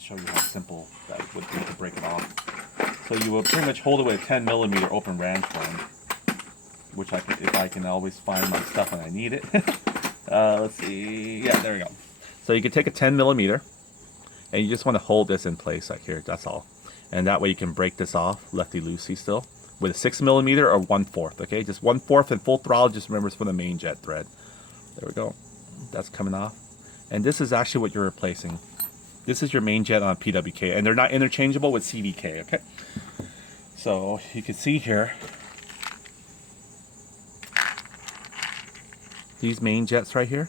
show you how simple that would be to break it off. So you will pretty much hold it with a 10mm open ranch one, which I can, if I can always find my stuff when I need it. Let's see. Yeah, there we go. So you can take a 10mm and you just want to hold this in place like here. That's all. And that way you can break this off lefty-loosey still with a 6mm or 1/4. Okay, just 1/4 and full throttle. Just remember it's for the main jet thread. There we go. That's coming off. And this is actually what you're replacing. This is your main jet on PWK, and they're not interchangeable with CVK. Okay. So you can see here, these main jets right here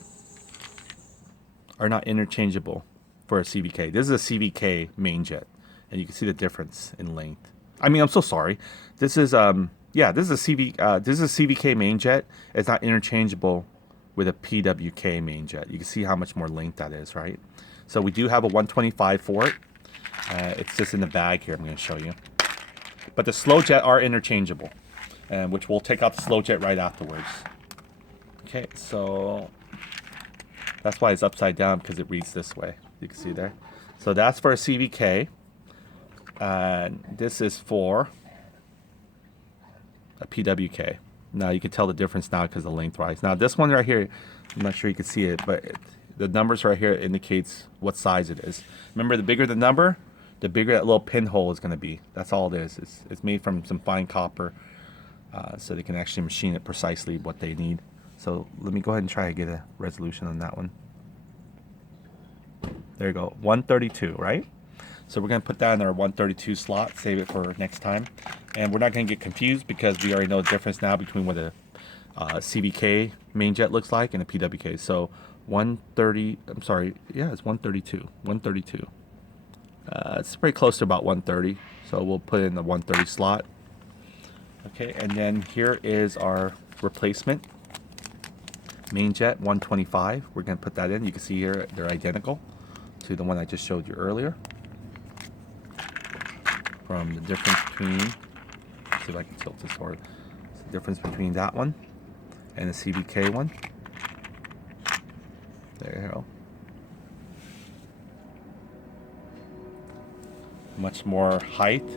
are not interchangeable for a CVK. This is a CVK main jet, and you can see the difference in length. I mean, I'm so sorry. This is yeah, this is a CVK main jet. It's not interchangeable with a PWK main jet. You can see how much more length that is, right? So we do have a 125 for it. It's just in the bag here. I'm going to show you. But the slow jet are interchangeable, and which we'll take out the slow jet right afterwards. Okay, so that's why it's upside down, because it reads this way. You can see there. So that's for a CVK. And this is for a PWK. Now you can tell the difference now because the lengthwise. Now this one right here, I'm not sure you can see it, but the numbers right here indicates what size it is. Remember, the bigger the number, the bigger that little pinhole is going to be. That's all it is. It's made from some fine copper, so they can actually machine it precisely what they need. So let me go ahead and try to get a resolution on that one. There you go, 132, right? So we're going to put that in our 132 slot, save it for next time. And we're not going to get confused because we already know the difference now between what a CVK main jet looks like and a PWK. So 130, I'm sorry, yeah, it's 132. 132. It's pretty close to about 130. So we'll put it in the 130 slot. Okay, and then here is our replacement main jet 125. We're going to put that in. You can see here they're identical to the one I just showed you earlier. From the difference between, let's see if I can tilt this forward. It's the difference between that one and the CVK one. There you go. Much more height,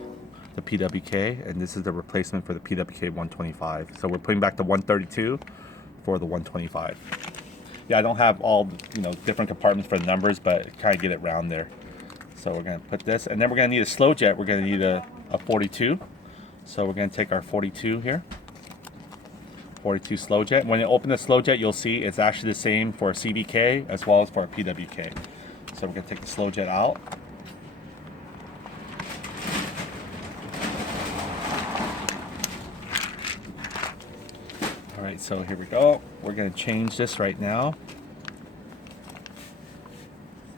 the PWK, and this is the replacement for the PWK 125. So we're putting back the 132 for the 125. Yeah, I don't have all, you know, different compartments for the numbers, but kind of get it round there. So we're going to put this, and then we're going to need a slow jet. We're going to need a 42. So we're going to take our 42 here. 42 slow jet. When you open the slow jet, you'll see it's actually the same for a CVK as well as for a PWK. So we're going to take the slow jet out. All right, so here we go. We're going to change this right now.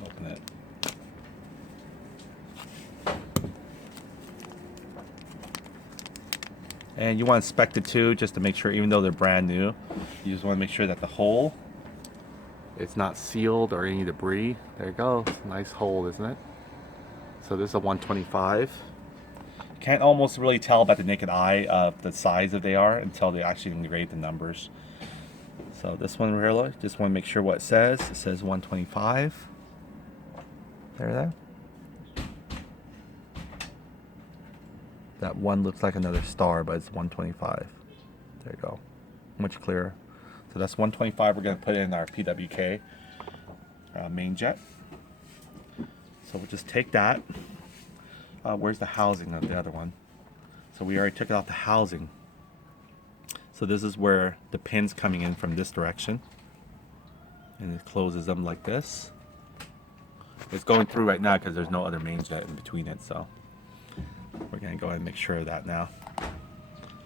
Open it. And you want to inspect it too, just to make sure, even though they're brand new, you just want to make sure that the hole is not sealed or any debris. There you go. Nice hole, isn't it? So this is a 125. Can't almost really tell by the naked eye the size that they are until they actually engrave the numbers. So this one really, just want to make sure what it says. It says 125. There. That one looks like another star, but it's 125. There you go. Much clearer. So that's 125. We're going to put it in our PWK main jet. So we'll just take that. Where's the housing of the other one? So we already took out the housing. So this is where the pin's coming in from this direction. And it closes them like this. It's going through right now because there's no other main jet in between it. So we're going to go ahead and make sure of that now.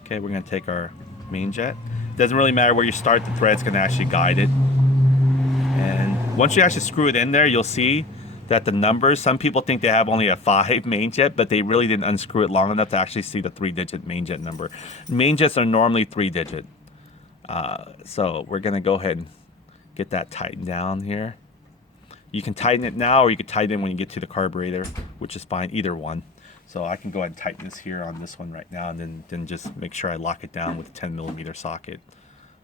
Okay, we're going to take our main jet. It doesn't really matter where you start, the thread's going to actually guide it. And once you actually screw it in there, you'll see that the numbers, some people think they have only a 5 main jet, but they really didn't unscrew it long enough to actually see the 3-digit main jet number. Main jets are normally 3-digit. So we're going to go ahead and get that tightened down here. You can tighten it now, or you can tighten it when you get to the carburetor, which is fine, either one. So I can go ahead and tighten this here on this one right now, and then just make sure I lock it down with a 10mm socket.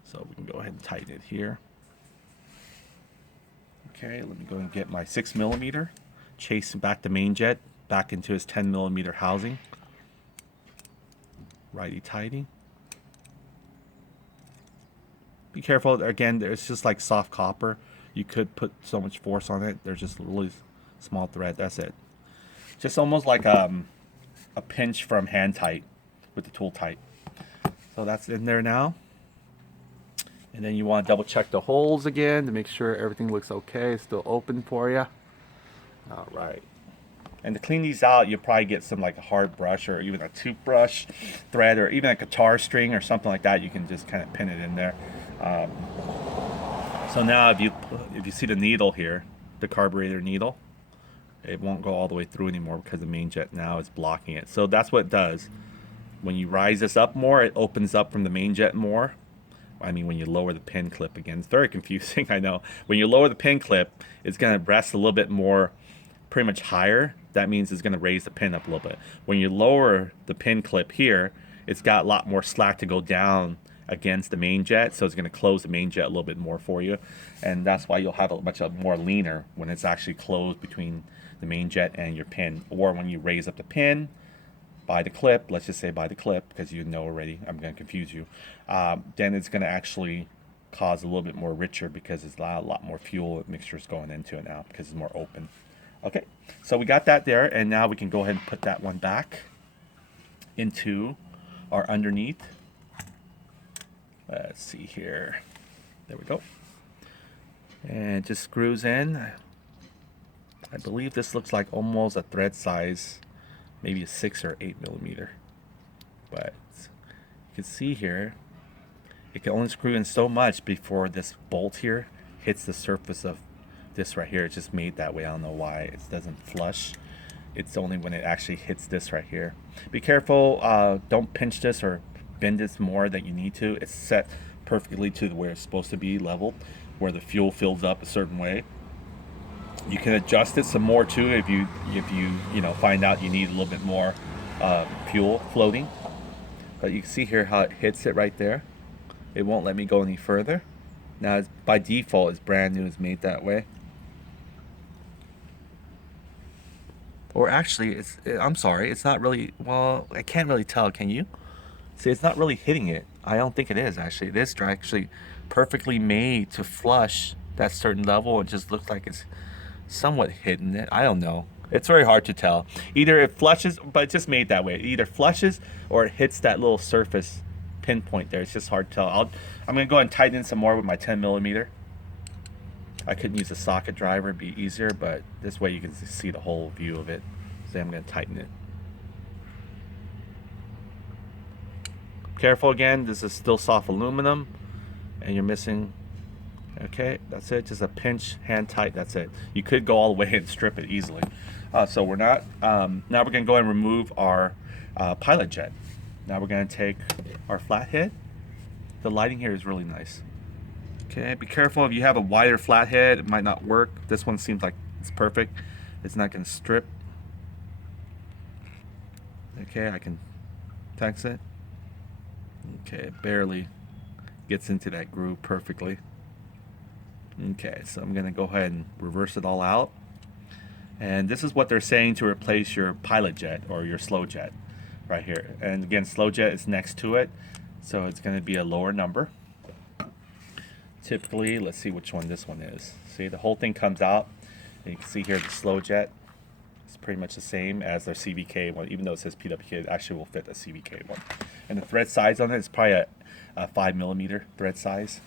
So we can go ahead and tighten it here. Okay, let me go and get my 6mm. chase back the main jet back into his 10mm housing. Righty-tighty. Be careful, again, it's just like soft copper. You could put so much force on it. There's just a really small thread, that's it. Just almost like a pinch from hand tight with the tool tight. So that's in there now. And then you want to double check the holes again to make sure everything looks okay. It's still open for you. All right. And to clean these out, you'll probably get some like a hard brush or even a toothbrush thread or even a guitar string or something like that. You can just kind of pin it in there. So now if you see the needle here, the carburetor needle, it won't go all the way through anymore because the main jet now is blocking it. So that's what it does. When you rise this up more, it opens up from the main jet more. I mean, when you lower the pin clip, again, it's very confusing, I know. When you lower the pin clip, it's going to rest a little bit more, pretty much higher. That means it's going to raise the pin up a little bit. When you lower the pin clip here, it's got a lot more slack to go down against the main jet, so it's going to close the main jet a little bit more for you. And that's why you'll have a much more leaner when it's actually closed between the main jet and your pin. Or when you raise up the pin by the clip, let's just say by the clip, because you know already, I'm going to confuse you, then it's going to actually cause a little bit more richer because it's a lot more fuel mixtures going into it now because it's more open. Okay, so we got that there, and now we can go ahead and put that one back into our underneath. Let's see here. There we go. And it just screws in. I believe this looks like almost a thread size, maybe a 6 or 8mm. But you can see here, it can only screw in so much before this bolt here hits the surface of this right here. It's just made that way. I don't know why it doesn't flush. It's only when it actually hits this right here. Be careful, don't pinch this or bend this more than you need to. It's set perfectly to where it's supposed to be leveled, where the fuel fills up a certain way. You can adjust it some more too if you find out you need a little bit more fuel floating. But you can see here how it hits it right there. It won't let me go any further. Now by default it's brand new, it's made that way. Or actually, I'm sorry, it's not really, well, I can't really tell, can you? See, it's not really hitting it. I don't think it is, actually. It is actually perfectly made to flush that certain level. It just looks like it's somewhat hitting it. I don't know. It's very hard to tell. Either it flushes, but it's just made that way. It either flushes or it hits that little surface pinpoint there. It's just hard to tell. I'm going to go ahead and tighten in some more with my 10mm. I could use a socket driver, it'd be easier, but this way you can see the whole view of it. So I'm going to tighten it. Careful again, this is still soft aluminum, and you're missing, okay, that's it, just a pinch, hand tight, that's it. You could go all the way and strip it easily. So we're not, now we're going to go and remove our pilot jet. Now we're going to take our flathead. The lighting here is really nice. Okay, be careful if you have a wider flathead, it might not work. This one seems like it's perfect. It's not going to strip. Okay, I can text it. Okay, it barely gets into that groove perfectly. Okay, so I'm going to go ahead and reverse it all out. And this is what they're saying to replace your pilot jet or your slow jet right here. And again, slow jet is next to it, so it's going to be a lower number. Typically, let's see which one this one is. See, the whole thing comes out, and you can see here the slow jet is pretty much the same as their CVK one, even though it says PWK, it actually will fit the CVK one. And the thread size on it is probably a 5mm thread size.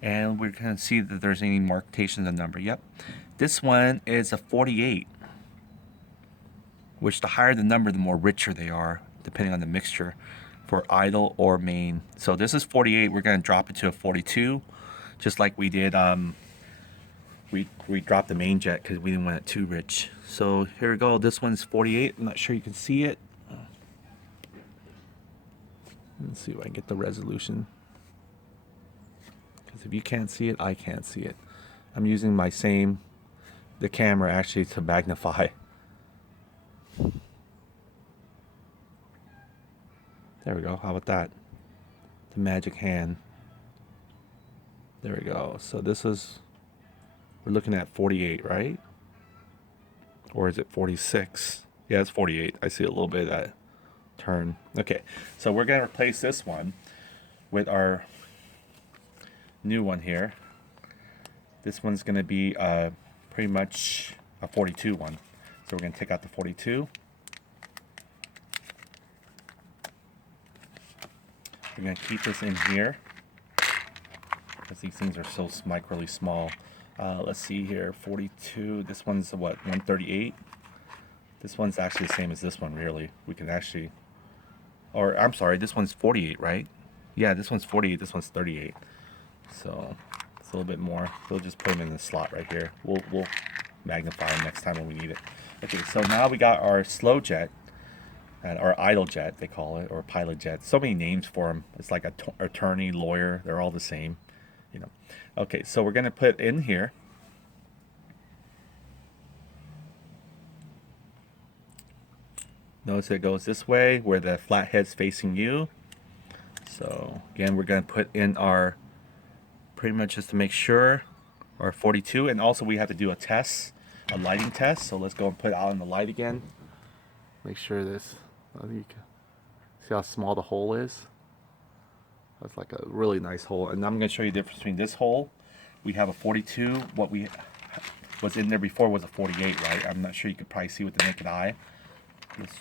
And we're going to see that there's any markation in the number. Yep, this one is a 48, which the higher the number, the more richer they are, depending on the mixture for idle or main. So this is 48. We're going to drop it to a 42. Just like we did, we dropped the main jet because we didn't want it too rich. So here we go. This one's 48. I'm not sure you can see it. Let's see if I can get the resolution. Because if you can't see it, I can't see it. I'm using the camera actually to magnify. There we go. How about that? The magic hand. There we go. So this is, we're looking at 48, right? Or is it 46? Yeah, it's 48. I see a little bit of that turn. Okay, so we're going to replace this one with our new one here. This one's going to be pretty much a 42 one. So we're going to take out the 42. We're going to keep this in here because these things are so microly small. Let's see here, 42. This one's what, 138? This one's actually the same as this one, really. We can actually, or I'm sorry, this one's 48, right? Yeah, this one's 48, this one's 38. So it's a little bit more. We'll just put them in the slot right here. We'll magnify them next time when we need it. Okay, so now we got our slow jet, or idle jet, they call it, or pilot jet. So many names for them. It's like attorney, lawyer, they're all the same, you know. Okay, so we're gonna put in here. Notice it goes this way where the flat head's facing you. So again, we're gonna put in our, pretty much just to make sure, our 42, and also we have to do a test, a lighting test. So let's go and put it out in the light again. Make sure this, you can see how small the hole is. That's like a really nice hole. And I'm going to show you the difference between this hole. We have a 42. What was in there before was a 48, right? I'm not sure you could probably see with the naked eye. Let's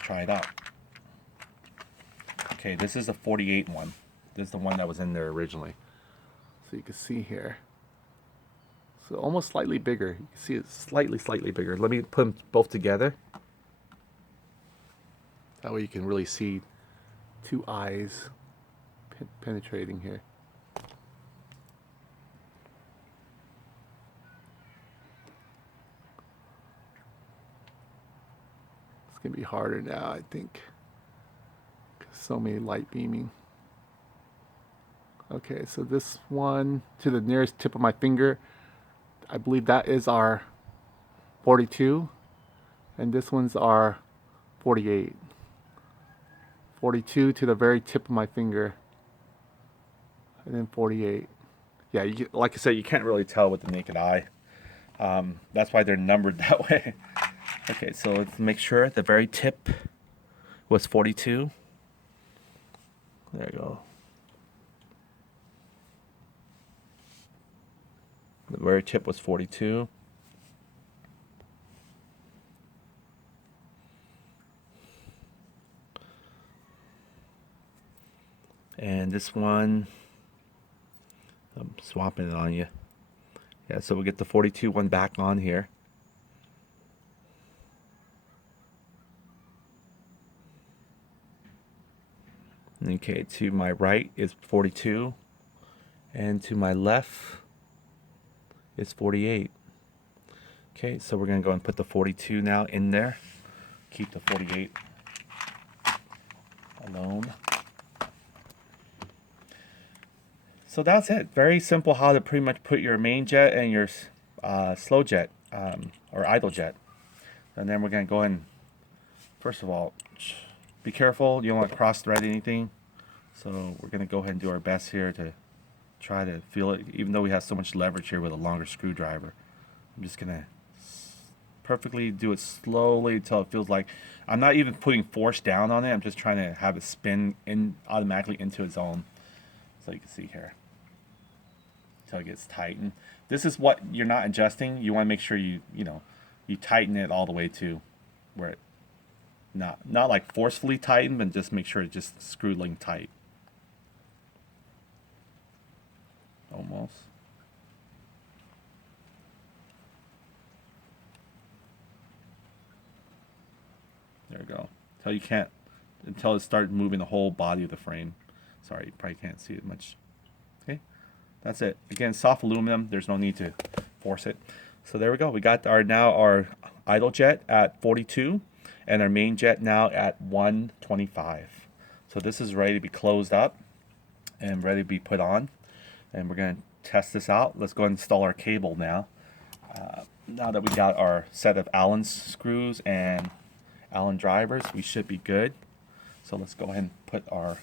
try it out. Okay, this is a 48 one. This is the one that was in there originally. So you can see here. So almost slightly bigger. You can see it's slightly bigger. Let me put them both together. That way you can really see two eyes penetrating here. It's gonna be harder now, I think, because so many light beaming. Okay, so this one to the nearest tip of my finger, I believe that is our 42, and this one's our 48. 42 to the very tip of my finger, and then 48. Yeah, like I said, you can't really tell with the naked eye. That's why they're numbered that way. Okay, so let's make sure the very tip was 42. There you go. The very tip was 42. And this one, I'm swapping it on you. Yeah, so we'll get the 42 one back on here. Okay, to my right is 42, and to my left is 48. Okay, so we're gonna go and put the 42 now in there. Keep the 48 alone. So that's it. Very simple how to pretty much put your main jet and your slow jet, or idle jet. And then we're gonna go and, first of all, be careful. You don't want to cross thread anything. So we're gonna go ahead and do our best here to try to feel it, even though we have so much leverage here with a longer screwdriver. I'm just gonna perfectly do it slowly until it feels like, I'm not even putting force down on it. I'm just trying to have it spin in automatically into its own. So you can see here, until it gets tightened. This is what you're not adjusting. You want to make sure you tighten it all the way to where it not like forcefully tighten, but just make sure it's just screwing tight. Almost. There we go. Until you can't, until it starts moving the whole body of the frame. Sorry, you probably can't see it much. Okay, that's it. Again, soft aluminum. There's no need to force it. So there we go. We got our idle jet at 42, and our main jet now at 125. So this is ready to be closed up and ready to be put on. And we're going to test this out. Let's go ahead and install our cable now. Now that we got our set of Allen screws and Allen drivers, we should be good. So let's go ahead and put our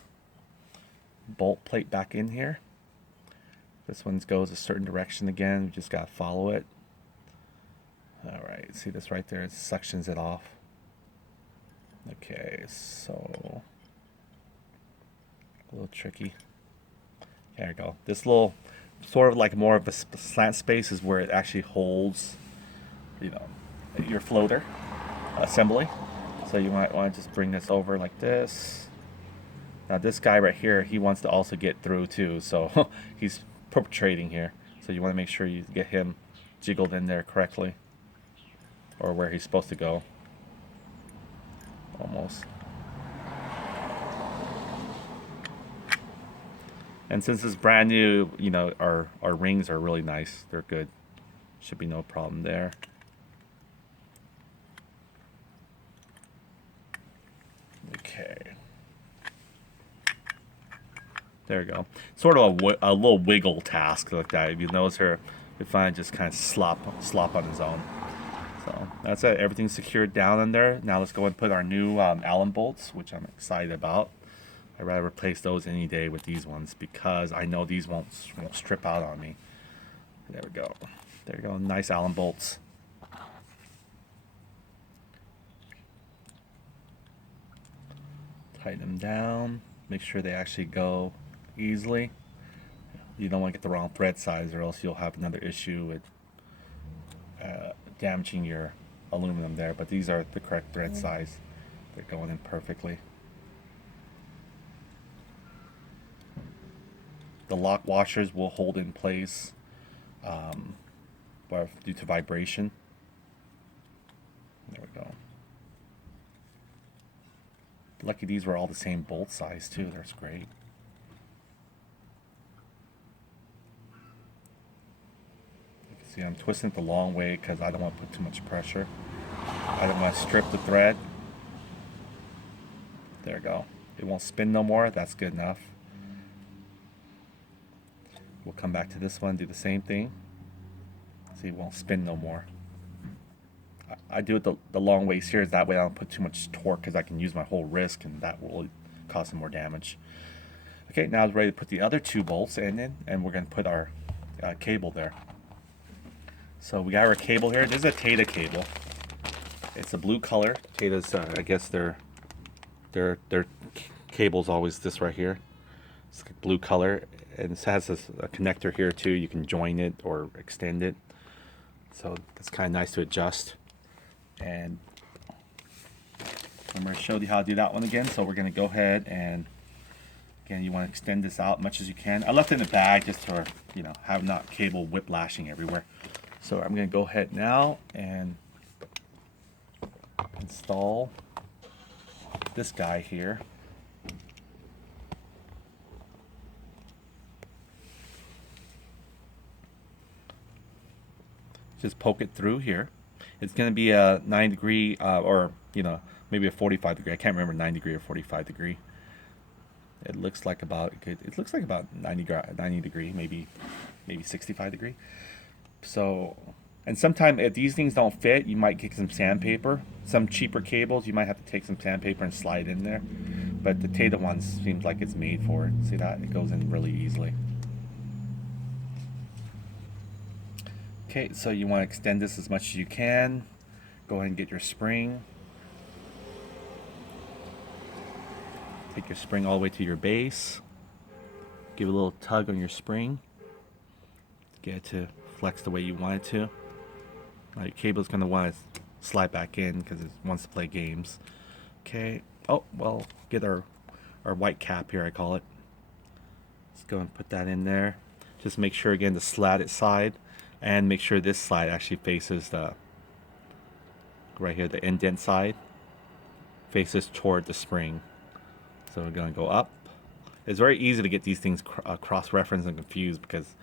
bolt plate back in here. This one goes a certain direction again. We just got to follow it. All right, see this right there? It suctions it off. Okay, so a little tricky. There we go. This little sort of like more of a slant space is where it actually holds, you know, your floater assembly. So you might want to just bring this over like this. Now this guy right here, he wants to also get through too, so he's perpetrating here. So you want to make sure you get him jiggled in there correctly, or where he's supposed to go. Almost. And since it's brand new, you know, our rings are really nice. They're good. Should be no problem there. Okay. There we go. Sort of a little wiggle task like that. If you notice here, we find just kind of slop on his own. So that's it. Everything's secured down in there. Now let's go and put our new Allen bolts, which I'm excited about. I'd rather replace those any day with these ones because I know these won't strip out on me. There we go. There we go. Nice Allen bolts. Tighten them down. Make sure they actually go easily. You don't want to get the wrong thread size, or else you'll have another issue with damaging your aluminum there. But these are the correct thread size. They're going in perfectly. The lock washers will hold in place due to vibration. There we go. Lucky these were all the same bolt size too. That's great. You can see I'm twisting it the long way because I don't want to put too much pressure. I don't want to strip the thread. There we go. It won't spin no more. That's good enough. We'll come back to this one, do the same thing. See, it won't spin no more. I do it the long ways here, is that way I don't put too much torque because I can use my whole wrist and that will cause some more damage. Okay, now I'm ready to put the other two bolts in, and we're going to put our cable there. So we got our cable here. This is a Tata cable. It's a blue color. Tata's, I guess their cable's always this right here. It's like blue color, and it has a connector here too. You can join it or extend it. So that's kind of nice to adjust. And I'm going to show you how to do that one again. So we're going to go ahead and, again, you want to extend this out as much as you can. I left it in the bag just to, you know, have not cable whiplashing everywhere. So I'm going to go ahead now and install this guy here. Just poke it through here. It's going to be a 9 degree or, you know, maybe a 45 degree. I can't remember 9 degree or 45 degree. It looks like about 90 degree, maybe 65 degree. So, and sometimes if these things don't fit, you might get some sandpaper. Some cheaper cables, you might have to take some sandpaper and slide in there. But the Tata one seems like it's made for it. See that? It goes in really easily. Okay, so you want to extend this as much as you can. Go ahead and get your spring. Take your spring all the way to your base. Give it a little tug on your spring. Get it to flex the way you want it to. Now your cable's going to want to slide back in because it wants to play games. Okay. Oh, well, get our white cap here, I call it. Let's go and put that in there. Just make sure, again, the slatted side. And make sure this side actually faces the, right here, the indent side, faces toward the spring. So we're going to go up. It's very easy to get these things cross-referenced and confused because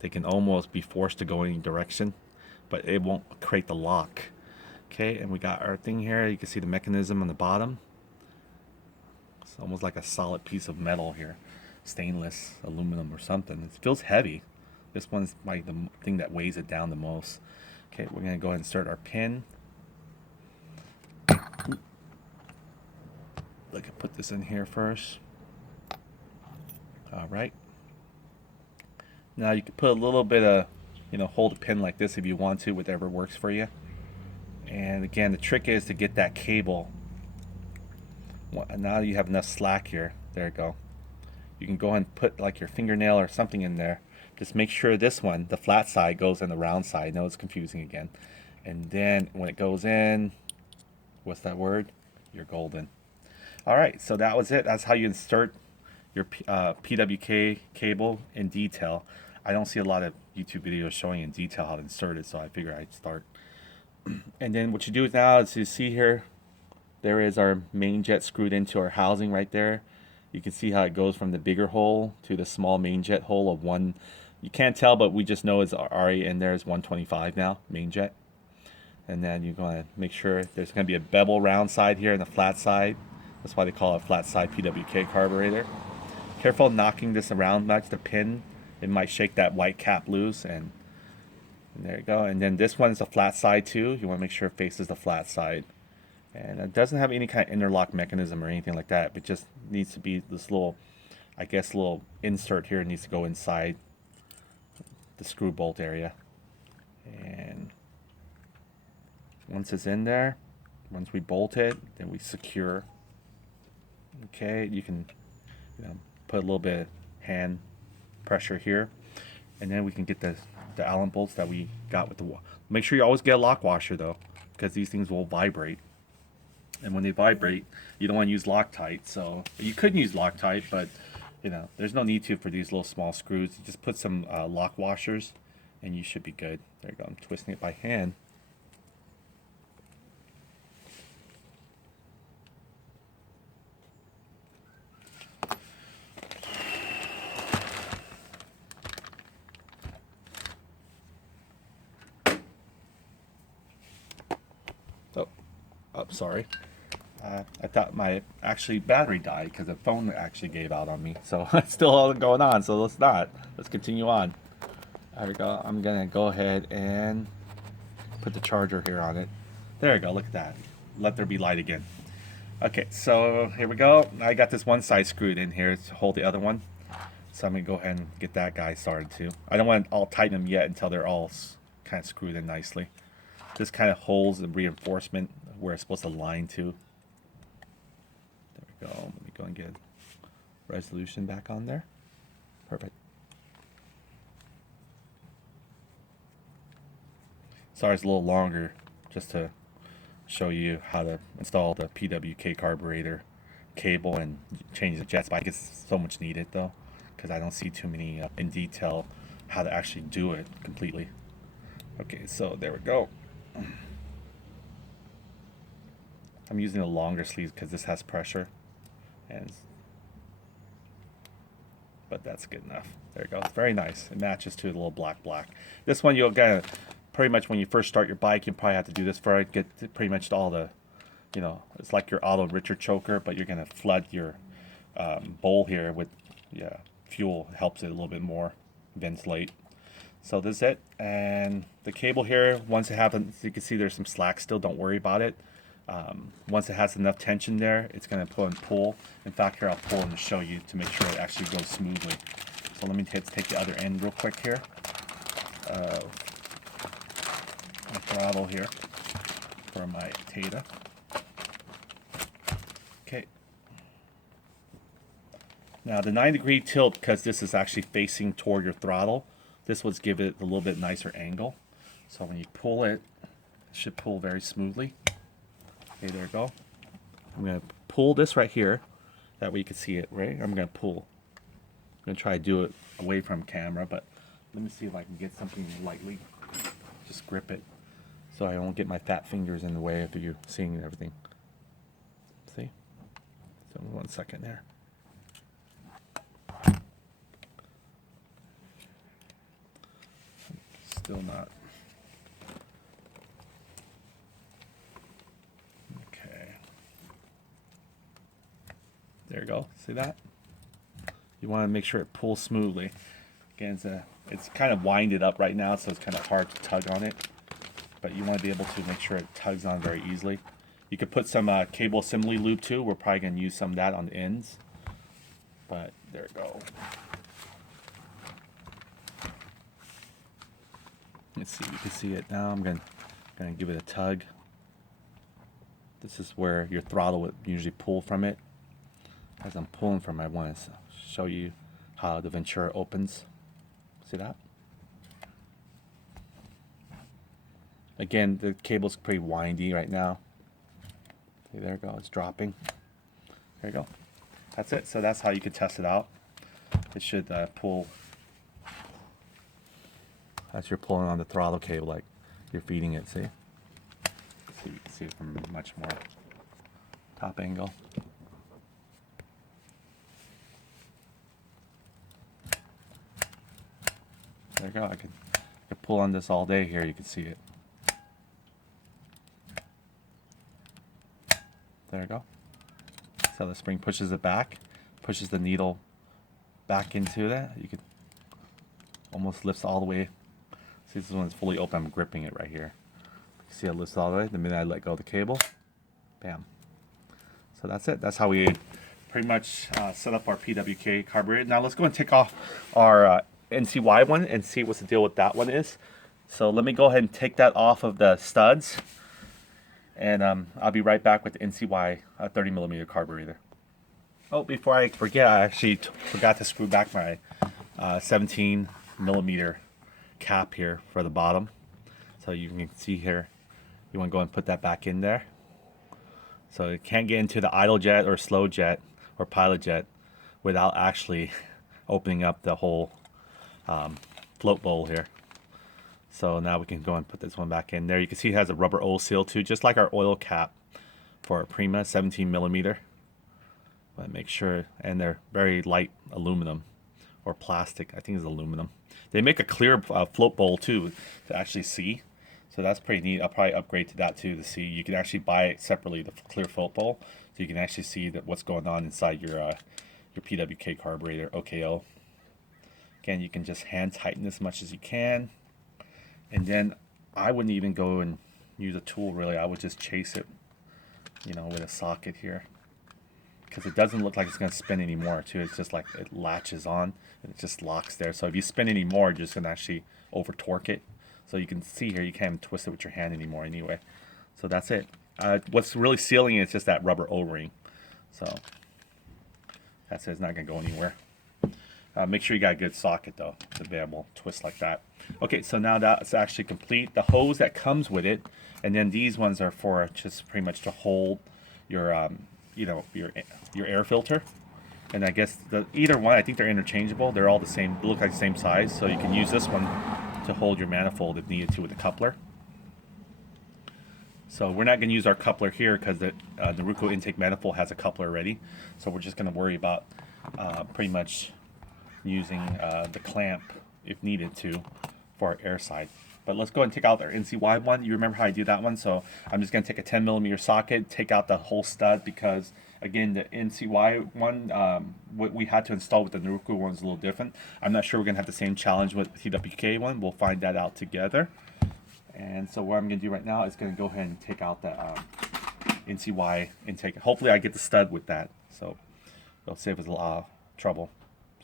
they can almost be forced to go in any direction, but it won't create the lock. Okay, and we got our thing here. You can see the mechanism on the bottom. It's almost like a solid piece of metal here, stainless, aluminum or something. It feels heavy. This one's like the thing that weighs it down the most. Okay, we're going to go ahead and insert our pin. Look, put this in here first. All right. Now you can put a little bit of, you know, hold a pin like this if you want to, whatever works for you. And again, the trick is to get that cable. Now you have enough slack here. There you go. You can go ahead and put like your fingernail or something in there. Just make sure this one, the flat side, goes in the round side. I know it's confusing again. And then when it goes in, what's that word? You're golden. All right, so that was it. That's how you insert your PWK cable in detail. I don't see a lot of YouTube videos showing in detail how to insert it, so I figured I'd start. And then what you do now is you see here, there is our main jet screwed into our housing right there. You can see how it goes from the bigger hole to the small main jet hole of one. You can't tell, but we just know it's already in there is 125 now, main jet. And then you're going to make sure there's going to be a bevel round side here and a flat side. That's why they call it a flat side PWK carburetor. Careful knocking this around much, the pin. It might shake that white cap loose, and there you go. And then this one is a flat side too. You want to make sure it faces the flat side. And it doesn't have any kind of interlock mechanism or anything like that. It just needs to be this little, I guess, little insert here needs to go inside the screw bolt area. And once it's in there, once we bolt it, then we secure. Okay, you can put a little bit of hand pressure here, and then we can get the Allen bolts that we got with the. Make sure you always get a lock washer though, because these things will vibrate. And when they vibrate, you don't want to use Loctite. So you could use Loctite, but there's no need to for these little small screws. You just put some lock washers, and you should be good. There you go. I'm twisting it by hand. Oh, sorry. I thought my battery died because the phone actually gave out on me. So it's still all going on. So let's continue on. There we go. I'm gonna go ahead and put the charger here on it. There we go. Look at that. Let there be light again. Okay, so here we go. I got this one side screwed in here to hold the other one. So I'm gonna go ahead and get that guy started too. I don't want to all tighten them yet until they're all kind of screwed in nicely. This kind of holds the reinforcement where it's supposed to line to. There we go. Let me go and get resolution back on there. Perfect. Sorry, it's a little longer just to show you how to install the PWK carburetor cable and change the jets. But I guess so much needed though, because I don't see too many in detail how to actually do it completely. Okay, so there we go. I'm using a longer sleeve because this has pressure, but that's good enough. There you go. It's very nice. It matches to the little black. This one you'll get pretty much when you first start your bike. You probably have to do this for it. Get pretty much all the, it's like your auto Richard choker, but you're gonna flood your bowl here with fuel. It helps it a little bit more ventilate. So this is it, and the cable here. Once it happens, you can see there's some slack still. Don't worry about it. Once it has enough tension there, it's going to pull. In fact, here I'll pull and show you to make sure it actually goes smoothly. So let me take the other end real quick here. My throttle here for my Tata. Okay. Now the 9-degree tilt, because this is actually facing toward your throttle, this would give it a little bit nicer angle. So when you pull it, it should pull very smoothly. Okay, there we go. I'm going to pull this right here. That way you can see it, right? I'm going to pull. I'm going to try to do it away from camera, but let me see if I can get something lightly. Just grip it so I won't get my fat fingers in the way of you seeing everything. See? So 1 second there. Still not. There you go. See that? You want to make sure it pulls smoothly. Again, it's kind of winded up right now, so it's kind of hard to tug on it. But you want to be able to make sure it tugs on very easily. You could put some cable assembly lube too. We're probably going to use some of that on the ends. But there we go. Let's see. You can see it now. I'm going to give it a tug. This is where your throttle would usually pull from it. As I'm pulling from it, I want to show you how the Ventura opens. See that? Again, the cable's pretty windy right now. See, there you go, it's dropping. There you go. That's it. So that's how you can test it out. It should pull as you're pulling on the throttle cable, like you're feeding it. See? So you can see it from a much more top angle. There you go. I could pull on this all day here. You can see it. There you go. So the spring pushes it back, pushes the needle back into that. You could almost lifts all the way. See, this one is fully open. I'm gripping it right here. You see it lifts all the way. The minute I let go of the cable, bam. So that's it. That's how we pretty much set up our PWK carburetor. Now let's go and take off our NCY one and see what's the deal with that one is. So let me go ahead and take that off of the studs. And I'll be right back with the NCY 30mm carburetor. Oh, before I forget, I actually forgot to screw back my 17mm cap here for the bottom. So you can see here, you want to go and put that back in there. So it can't get into the idle jet or slow jet or pilot jet without actually opening up the whole float bowl here. So now we can go and put this one back in there. You can see it has a rubber oil seal too, just like our oil cap for a Prima 17mm. But make sure, and they're very light aluminum or plastic. I think it's aluminum. They make a clear float bowl too to actually see. So that's pretty neat. I'll probably upgrade to that too to see. You can actually buy it separately, the clear float bowl, so you can actually see that what's going on inside your PWK carburetor, OKO. Again, you can just hand tighten as much as you can. And then I wouldn't even go and use a tool really. I would just chase it, you know, with a socket here. Because it doesn't look like it's going to spin anymore too. It's just like it latches on and it just locks there. So if you spin anymore, you're just going to actually over torque it. So you can see here, you can't even twist it with your hand anymore anyway. So that's it. What's really sealing it is just that rubber O-ring. So that's it. It's not going to go anywhere. Make sure you got a good socket though to be able to twist like that. Okay, so now that's actually complete. The hose that comes with it, and then these ones are for just pretty much to hold your, you know, your air filter. And I guess either one, I think they're interchangeable. They're all the same, look like the same size. So you can use this one to hold your manifold if needed to with a coupler. So we're not going to use our coupler here because the Naruko intake manifold has a coupler already. So we're just going to worry about pretty much using the clamp if needed to for our air side. But let's go and take out our NCY one. You remember how I do that one? So I'm just going to take a 10mm socket, take out the whole stud because again the NCY one, what we had to install with the Naruko one is a little different. I'm not sure we're going to have the same challenge with the TWK one. We'll find that out together. And so what I'm going to do right now is going to go ahead and take out the NCY intake. Hopefully I get the stud with that. So it'll save us a lot of trouble.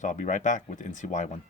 So I'll be right back with the NCY one.